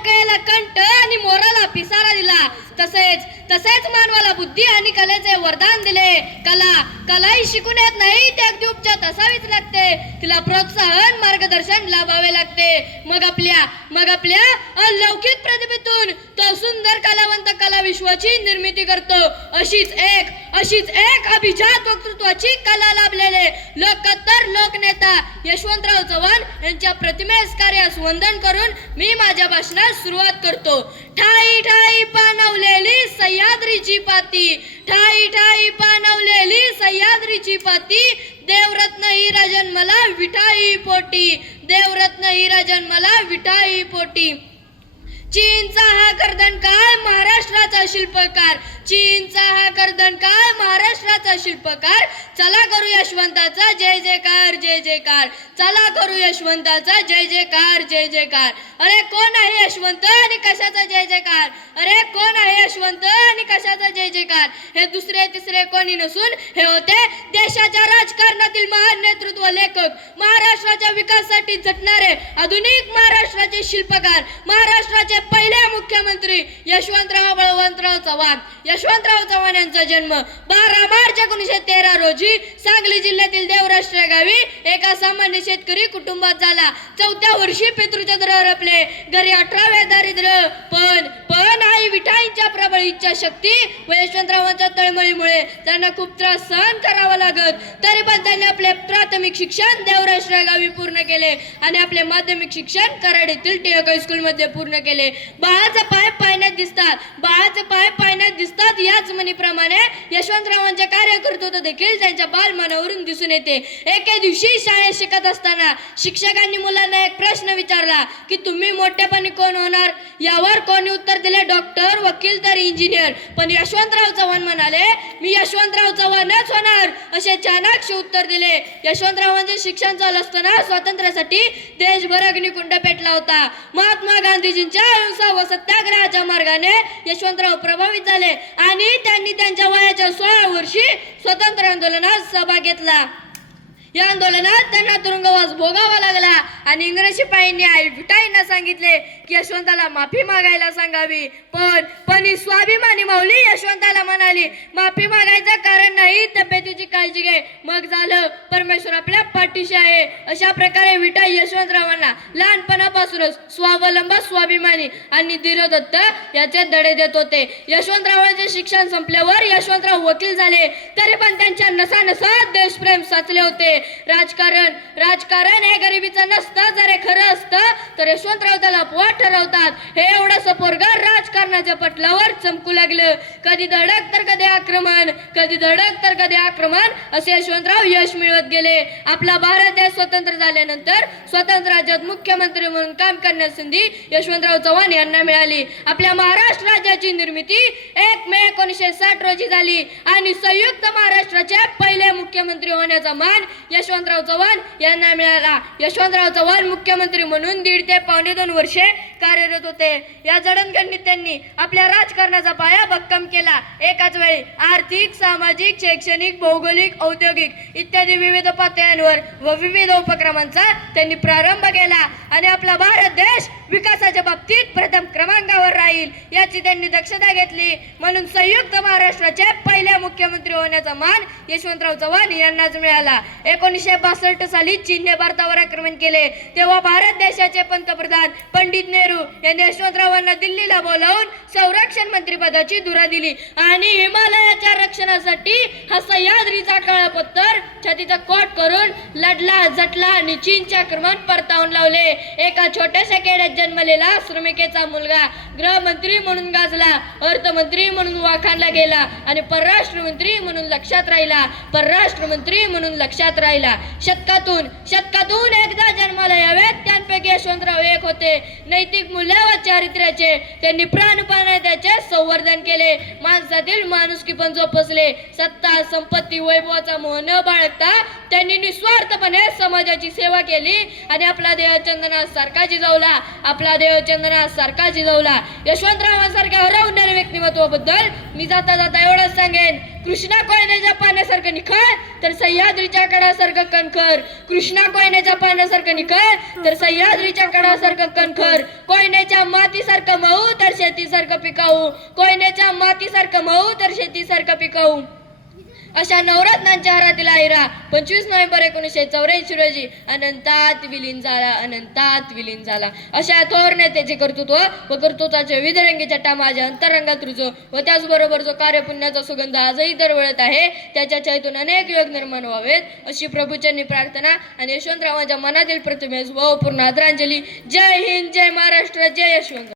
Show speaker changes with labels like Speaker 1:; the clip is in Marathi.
Speaker 1: डोक्याला कंठ आणि मोराला पिसारा दिला. तसेच तसेच मानवाला बुद्धी आणि कलेचे वरदान दिले. कला कलाही शिकून येत नाही ती अगदी उपचार असावीच लागते. तिला प्रोत्साहन मार्गदर्शन लाभावे लागते. मग आपल्या मग आपल्या अलौकिक प्रतिभेतून तो सुंदर कलावंत कला विश्वाची निर्मिती करतो. अशीच एक अशीच एक अभिजात वक्तृत्वाची कला लाभलेले लोकत्तर लोकनेता यशवंतराव चव्हाण यांच्या प्रतिमेस कार्यास वंदन करून मी माझ्या भाषणास सुरुवात करतो. ठाई ठाई पानवलेली सह्याद्रीची पाती. ठाई ठाई पानवलेली सह्याद्रीची पाती. देवरत्न हिरा जन्मला विठाई पोटी. देवरत्न हिरा जन्मला विठाई पोटी. चीनचा हा गर्दनकार महाराष्ट्राचा शिल्पकार. चीनचा हा कर्दनकार महाराष्ट्राचा शिल्पकार. चला करू यशवंताचा जय जयकार जय जयकार. चला करू यशवंताचा जय जयकार जय जयकार. अरे कोण आहे यशवंत आणि कशाचा जय जयकार? अरे यशवंत आणि कशाचा जय जयकार? हे दुसरे तिसरे कोणी नसून हे होते देशाच्या राजकारणातील महान नेतृत्व लेखक. महाराष्ट्राच्या विकासासाठी झटणारे आधुनिक महाराष्ट्राचे शिल्पकार महाराष्ट्राचे पहिले मुख्यमंत्री यशवंतराव बळवंतराव चव्हाण. यशवंतराव चव्हाण यांचा जन्म बारा मार्च एकोणीसशे तेरा रोजी सांगली जिल्ह्यातील देवराष्ट्र या गावी एका सामान्य शेतकरी कुटुंबात झाला. चौथ्या वर्षी पितृचंद्र हरपले. घरी अठराव्या दारिद्र्य पण विठाईंच्या इच्छा शक्ती व यशवंतरावांच्या तळमळीमुळे त्यांना खूप त्रास सहन करावा लागत. तरी पण त्यांनी आपले प्राथमिक शिक्षण देवराज या गावी पूर्ण केले आणि आपले माध्यमिक शिक्षण कराड येथील टिळक हायस्कूलमध्ये पूर्ण केले. बाळाचे पाय पाहण्यात दिसतात. बाळाचे पाय पाहण्यात दिसतात याच म्हणीप्रमाणे यशवंतरावांचे कार्यकर्तृत्व देखील त्यांच्या बालमानावरून दिसून येते. एके दिवशी शाळेत शिकत असताना शिक्षकांनी मुलांना एक प्रश्न विचारला की तुम्ही मोठेपणी कोण होणार? यावर कोणी उत्तर दिले डॉक्टर वकील तरी इंजिनियर पण यशवंतराव चव्हाण म्हणाले मी यशवंतराव चव्हाणच होणार. असे चाणाक्ष उत्तर दिले. यशवंतरावांचे म्हणजे शिक्षण चालू असताना स्वातंत्र्यासाठी देशभर अग्निकुंड पेटला होता. महात्मा गांधीजींच्या अहिंसा व सत्याग्रहाच्या मार्गाने यशवंतराव प्रभावित झाले आणि त्यांनी त्यांच्या वयाच्या सोळा वर्षी स्वतंत्र आंदोलनात सहभाग घेतला. या आंदोलनात त्यांना तुरुंगवास भोगावा लागला. आणि इंग्रज शिपाईंनी आई विटाईंना सांगितले की यशवंताला माफी मागायला सांगावी. पण पण ही स्वाभिमानी माऊली यशवंताला म्हणाली माफी मागायचं कारण नाही तब्येतीची काळजी घे. मग झालं परमेश्वर आपल्या पाठीशी आहे. अशा प्रकारे विटाई यशवंतरावांना लहानपणापासूनच स्वावलंब स्वाभिमानी आणि धीरदत्त याचे धडे देत होते. यशवंतरावांचे शिक्षण संपल्यावर यशवंतराव वकील झाले तरी पण त्यांच्या नसानसात देशप्रेम साचले होते. राजकारण राजकारण गरिबीचं नसतं जर हे खरं असतं तर यशवंतराव त्याला अपवाद ठरवतात. हे एवढं पोरग राजकारणाच्या पटलावर चमकू लागलं. कधी धडक तर कधी आक्रमण. कधी धडक तर कधी आक्रमण. असे यशवंतराव यश मिळवत गेले. आपला भारत देश स्वतंत्र झाल्यानंतर स्वतंत्र राज्यात मुख्यमंत्री म्हणून काम करण्याची संधी यशवंतराव चव्हाण यांना मिळाली. आपल्या महाराष्ट्र राज्याची निर्मिती एक मे एकोणीसशे साठ रोजी झाली. आणि संयुक्त महाराष्ट्राचे पहिले मुख्यमंत्री होण्याचा मान यशवंतराव चव्हाण यांना मिळाला. यशवंतराव चव्हाण मुख्यमंत्री म्हणून दीड ते पावणे दोन वर्षे कार्यरत होते. या जडणघडणीत त्यांनी आपल्या राजकारणाचा पाया भक्कम केला. एकाच वेळी आर्थिक सामाजिक शैक्षणिक भौगोलिक औद्योगिक इत्यादी विविध पातळ्यांवर व विविध उपक्रमांचा त्यांनी प्रारंभ केला आणि आपला भारत देश विकासाच्या बाबतीत प्रथम क्रमांकावर राहील याची त्यांनी दक्षता घेतली. म्हणून संयुक्त महाराष्ट्राचे पहिल्या मुख्यमंत्री होण्याचा मान यशवंतराव चव्हाण यांनाच मिळाला. एकोणीसशे बासष्ट साली चीनने भारतावर आक्रमण केले तेव्हा भारत देशाचे पंतप्रधान पंडित नेहरू यांनी यशवंतरावांना दिल्लीला बोलावून संरक्षण मंत्री पदाची धुरा दिली. आणि हिमालयाच्या रक्षणासाठी हा सह्याद्रीचा काळापत्तर छातीचा कोट करून लढला झटला आणि चीनच्या आक्रमण परतावून लावले. एका छोट्याशा खेड्यात जन्मलेला श्रमिकेचा मुलगा गृहमंत्री म्हणून गाजला अर्थमंत्री म्हणून वाखाणला गेला आणि परराष्ट्र मंत्री म्हणून लक्षात राहिला परराष्ट्र मंत्री म्हणून लक्षात राहिला. शतकातून शतकातून एकदा जन्माला यावेत. त्यांपैकी यशवंतराव एक होते. नैतिक मूल्य व चारित्र्याचे त्यांनी प्राणपणे त्याचे संवर्धन केले. माणसातील माणुसकी पण जोपसले. सत्ता संपत्ती वैभवाचा मोह न वाटता. त्यांनी निस्वार्थपणे समाजाची सेवा केली आणि आपला देह सारखा जिजवला. आपला देह सारखा जिजवला. यशवंतरावांसारख्या हरवणाऱ्या व्यक्तिमत्वाबद्दल मी जाता जाता एवढंच सांगेन. कृष्णा कोयनेच्या पाण्यासारखं निखळ तर सह्याद्रीच्या कडासारखं कणखर. कृष्णा कोयनेच्या पाण्यासारखं निखळ तर सह्याद्रीच्या कडासारखं कणखर. कोयनेच्या मातीसारखं मऊ तर शेतीसारखं पिकाऊ. कोयनेच्या मातीसारखं मऊ तर शेतीसारखं पिकाऊ. अशा नवरत्नांच्या हारातील आयरा पंचवीस नोव्हेंबर एकोणीसशे चौऱ्याऐंशी रोजी अनंतात विलीन झाला अनंतात विलीन झाला. अशा थोर नेत्याचे कर्तृत्व व कर्तृत्वाचे विविधरंगी चट्टा माझ्या अंतरंगात रुजो व त्याचबरोबर जो कार्यपुण्याचा सुगंध आजही दरवळत आहे त्याच्या चैतून अनेक योग निर्माण व्हावेत अशी प्रभूचरणी प्रार्थना आणि यशवंतरावांच्या मनातील प्रतिमेस व पूर्ण आदरांजली. जय हिंद जय महाराष्ट्र जय यशवंत